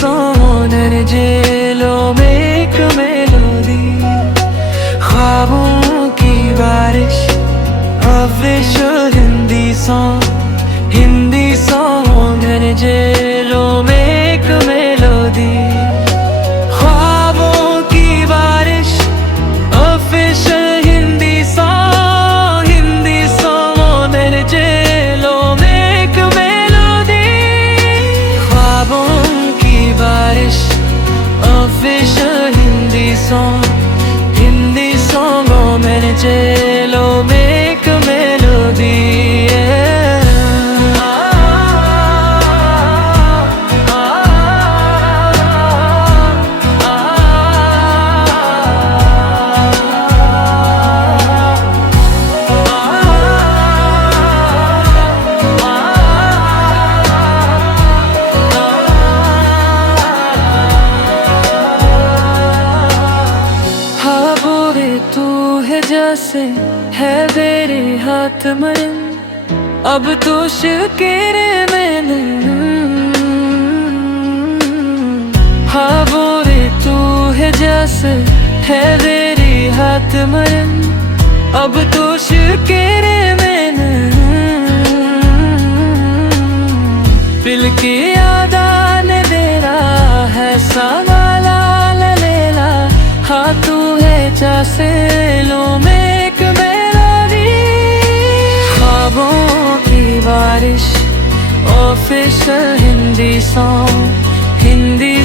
song जेलों में एक मेलोडी ख्वाबों की बारिश ऑफिशियल हिंदी सॉन्ग जेलों में एक मेलोडी ख्वाबों की बारिश ऑफिशियल हिंदी सॉन्ग जेलों में एक मेलोडी ख्वाबों की बारिश ऑफिशियल हिंदी सॉन्गों में जेलों में एक मेलोडी जैसे है तेरे हाथ मरन अब तो शिकरे मैंने हाँ बोले तू है जैसे है तेरे हाथ मरन अब तो शिकरे मैंने दिल की यादान दे रहा है सामाला लेला हाँ तू है जैसे लो में एक मेलोडी ख्वाबों की बारिश ऑफिशियल हिंदी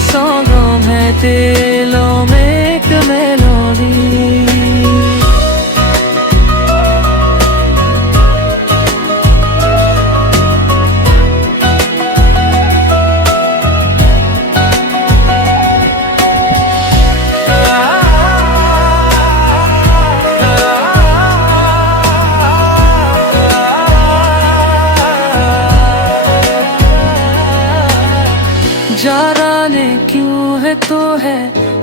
सॉन्गों में दिलों में एक मेलोडी जाना ने क्यों है तो है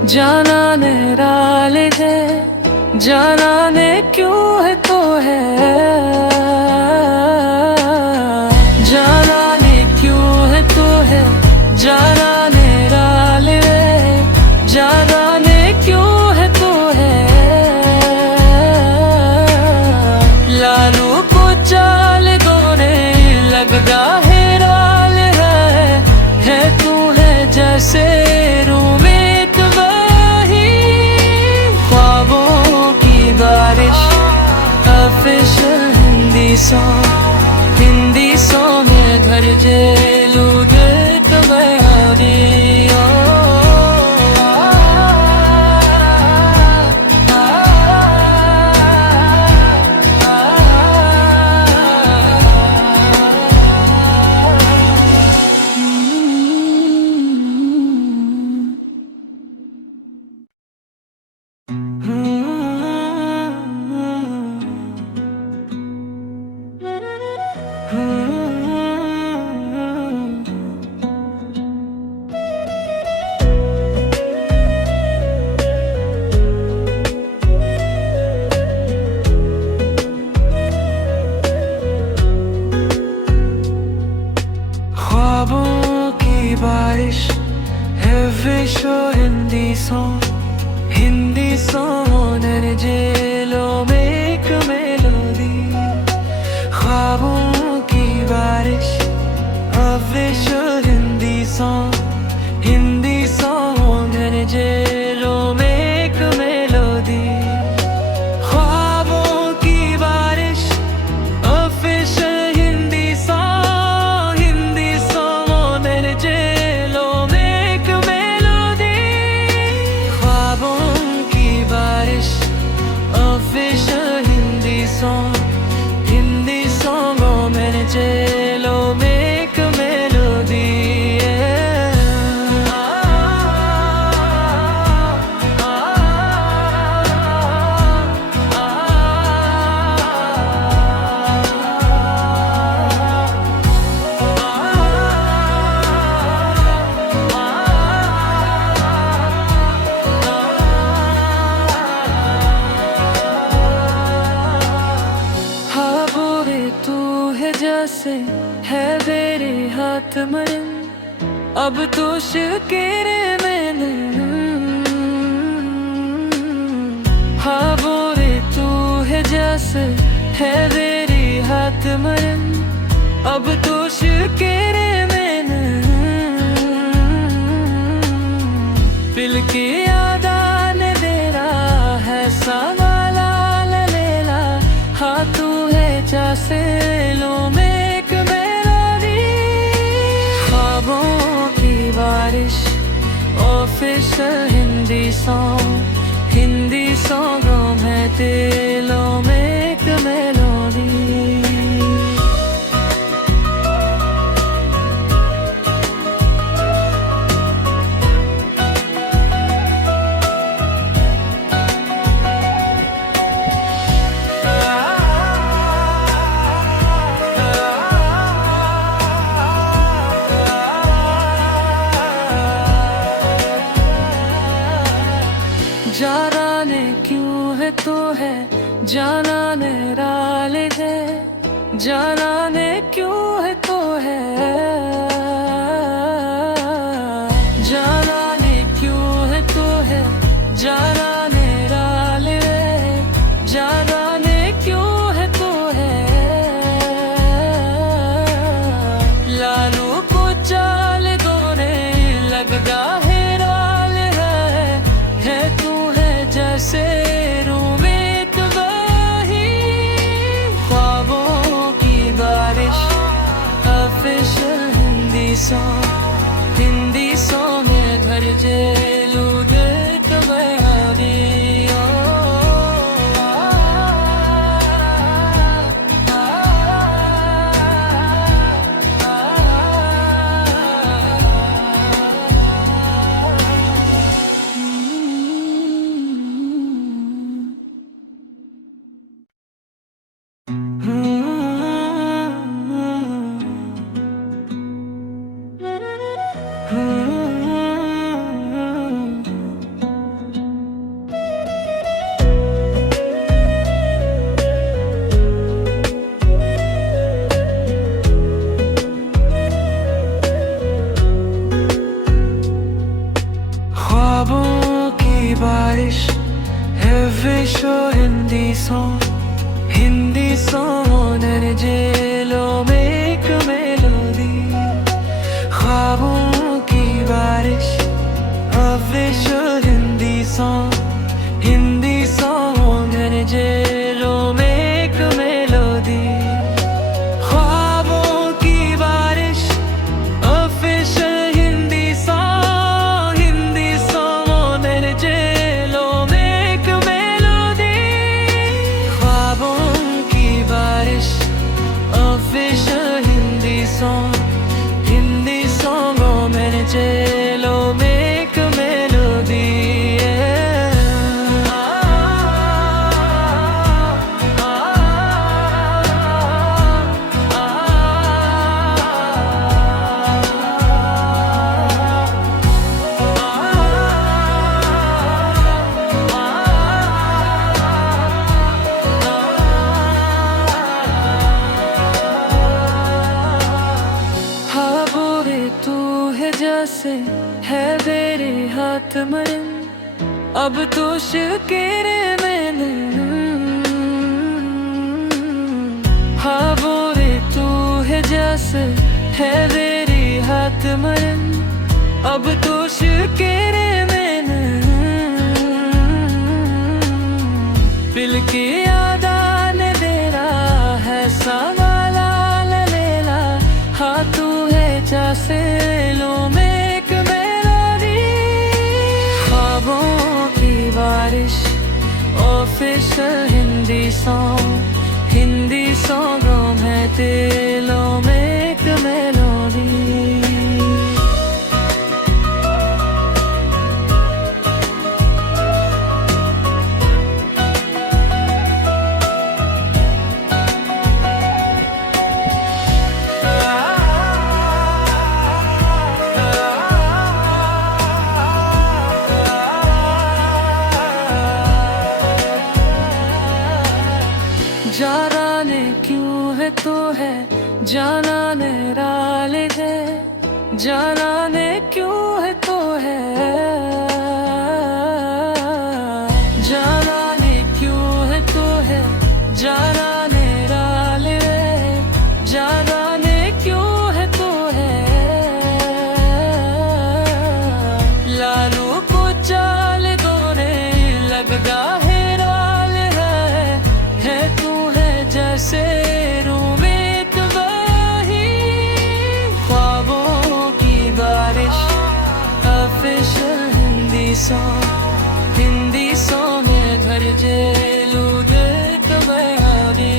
जाना ने राले है जाना ने क्यों है तो है जाना ने क्यों है तो है जाना ने राले है जाना ने क्यों है तो है लालू को चाल दोने लगदा है राल है तू है जैसे रूम एक वही ख्वाबों की बारिश ऑफिशियल हिंदी सॉन्ग में भर जेलू दिल तुम्हारी बारिश ऑफिशियल हिंदी सॉन्ग जेलों में एक मेलोडी ख्वाबों की बारिश ऑफिशियल हिंदी सॉन्ग जेलों में एक मेलोडी ख्वाबों की बारिश ऑफिशियल हिंदी सॉन्ग जेलों में एक मेलोडी ख्वाबों की बारिश अब तो शिकरे मैंने हाँ बोले तू है जैसे है मेरी हाथ मरन। अब तो शिकरे मैंने दिल की याद आने दे रहा है सवाला लेला। हाँ तू है जैसे लो में एक मेलोडी। ख्वाबों की बारिश ऑफिशियल हिंदी सॉन्गों में दिलों में एक मेलोडी। जाना ने क्यों है तो है जाना ने राले है। जाना ने क्यों है तो है जाना ने क्यों है तो है जाना ने राले है। जाना ने क्यों है तो है लालू को चाल दोने लगदा है राल है तू है जैसे रूमें तबाही। ख्वाबों की बारिश ऑफिशियल हिंदी सॉन्ग में भर जेलू दे तुम्हारी। ख्वाबों की बारिश हिंदी सॉन्ग जेलों में एक मेलोडी। ख्वाबों की बारिश ऑफिशियल हिंदी सॉन्ग जेलों में एक मेलोडी। ख्वाबों की बारिश ऑफिशियल हिंदी सॉन्ग जेलों में एक मेलोडी। ख्वाबों की बारिश ऑफिशियल हिंदी सॉन्गों में जेलों में एक मेलोडी। जैसे है मेरे हाथ मरन। अब तो शिकरे मैंने हाँ बोले तू है जैसे है मेरे हाथ मरन। अब तो शिकरे मैंने दिल की याद आने दे रहा है सवाला लेला। हाँ तू है जैसे लो में एक मेलोडी। ख्वाबों की बारिश ऑफिशियल हिंदी सॉन्गों में दिलों में एक मेलोडी। जाने क्यों है तो है, जाने क्यों है तो है, जाने डाल रे, जाने क्यों है तो है, लालू को चाल दो रे लगदा है राल है तू है जैसे रूमेट वही, ख्वाबों की बारिश ऑफिशियल हिंदी सॉन्ग में भर जेलू देख मैं अभी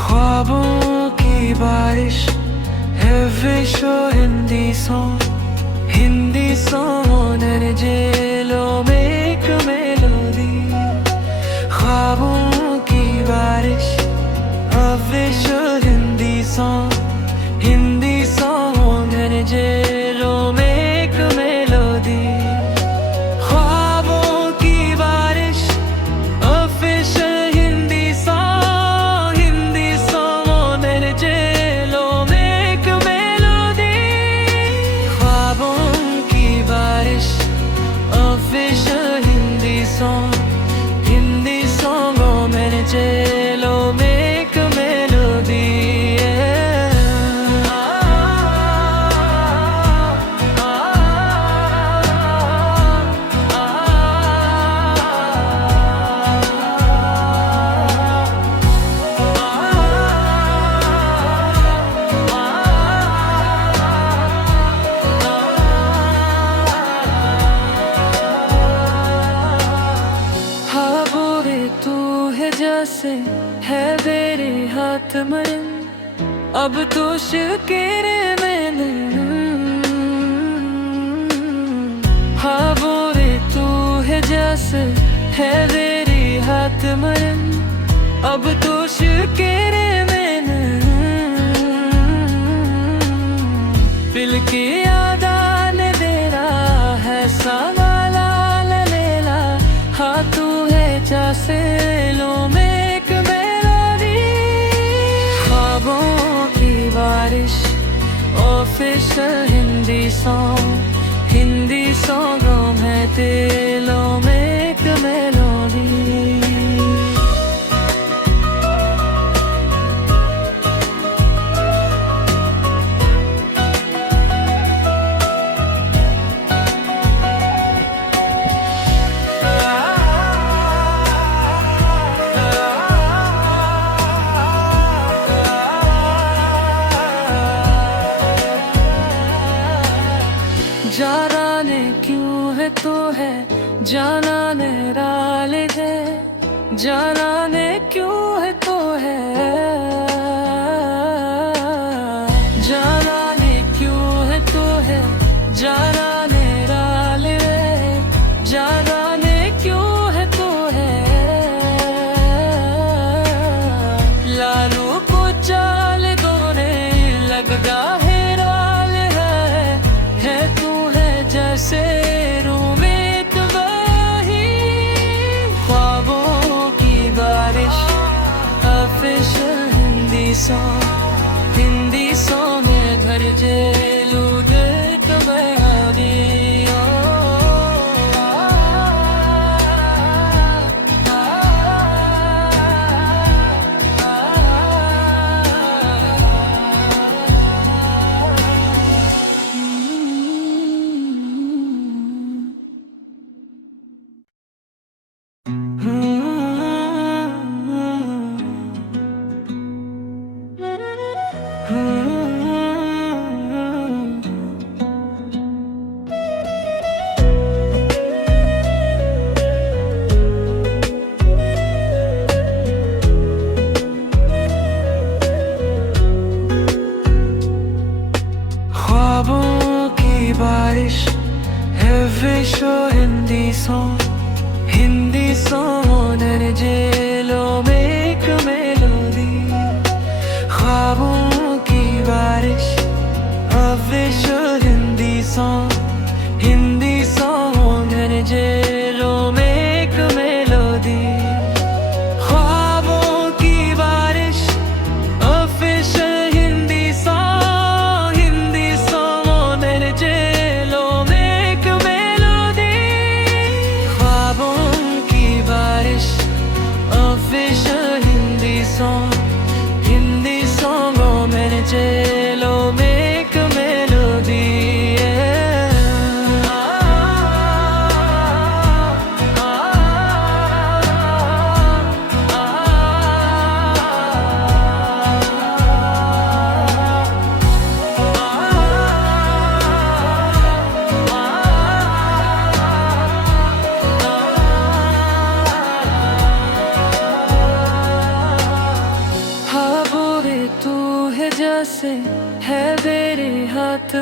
ख्वाबों की बारिश है विश्व हिंदी सॉन्ग जेलों में एक मेलोडी, ख्वाबों की बारिश विश्व हिंदी सॉन्ग जेलों में एक मेलोडी, ख्वाबों की बारिश ऑफिशियल हिंदी सॉन्ग जेलों में एक मेलोडी, ख्वाबों की बारिश ऑफिशियल हिंदी सॉन्गों में जेलों में एक मेलोडी। जैसे है मेरे हाथ मरन अब तो शिकेरे मैंने, हाँ बोले तू है जैसे है मेरे हाथ मरन अब तो शिकेरे मैंने, दिल की याद आने दे रहा है संभाला लेला, हाँ तू है जैसे लो में एक मेलोडी, ख्वाबों की बारिश ऑफिशियल हिंदी सॉन्गों में दिलों में एक मेलोडी। जाने क्यों है तो है, जाने डाल दे, जाने क्यों है तो है, जाने क्यों है तो है, जाने डाल दे, जाने क्यों है तो है, लालू को चाल दो रे लगदा है राल है तू है जैसे रूमेट वही, ख्वाबों की बारिश ऑफिशियल हिंदी सॉन्ग में घर जेलू देख मैं अभी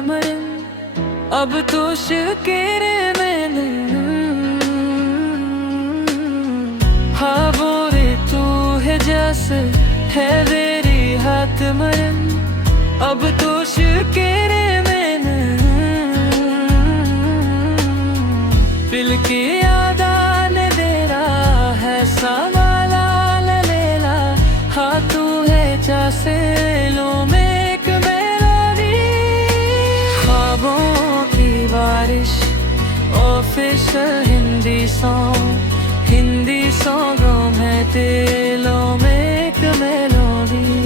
मरन अब तो शिकेरे मैंने हाँ बोरे तू है जैसे है तेरी हाथ मरन अब तो शिकेरे मैंने दिल की याद आने दे रहा है सावाला लेला हाँ तू है जैसे लो में एक मेलोडी ख्वाबों की बारिश ऑफिशियल हिंदी सॉन्गों में दिलों में एक मेलोडी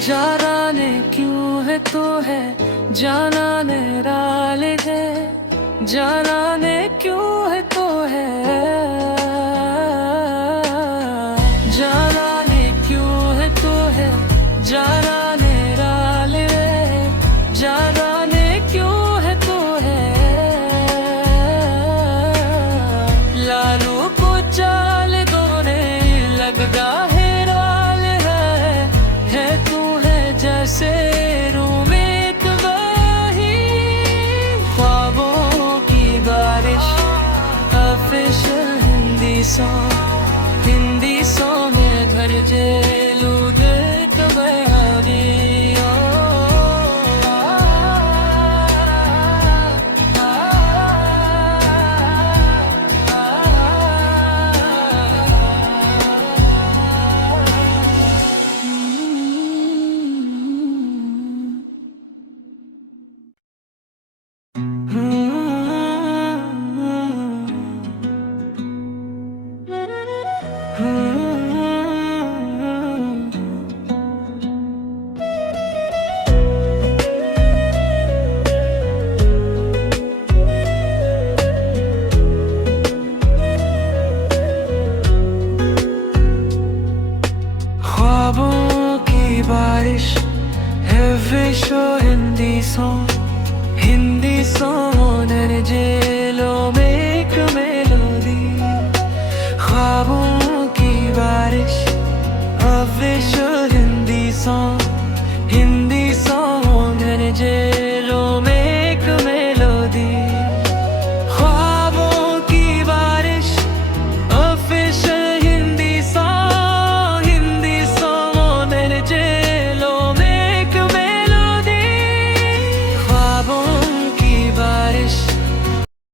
जाने क्यों है तो है जाना ने राले है जाना ने क्यों है तो है जाना ने क्यों है तो है जाना ने राले जाना ने क्यों है तो है लालू को चाल दोने लगता है जैसे रूम एक वही ख्वाबों की बारिश ऑफिशियल हिंदी सॉन्ग में घर जेलू देख बयारी ख्वाबों की बारिश है विश्व हिंदी सॉन्ग जेलों में एक मेलोडी ख्वाबों की बारिश अब विश्व हिंदी सॉन्ग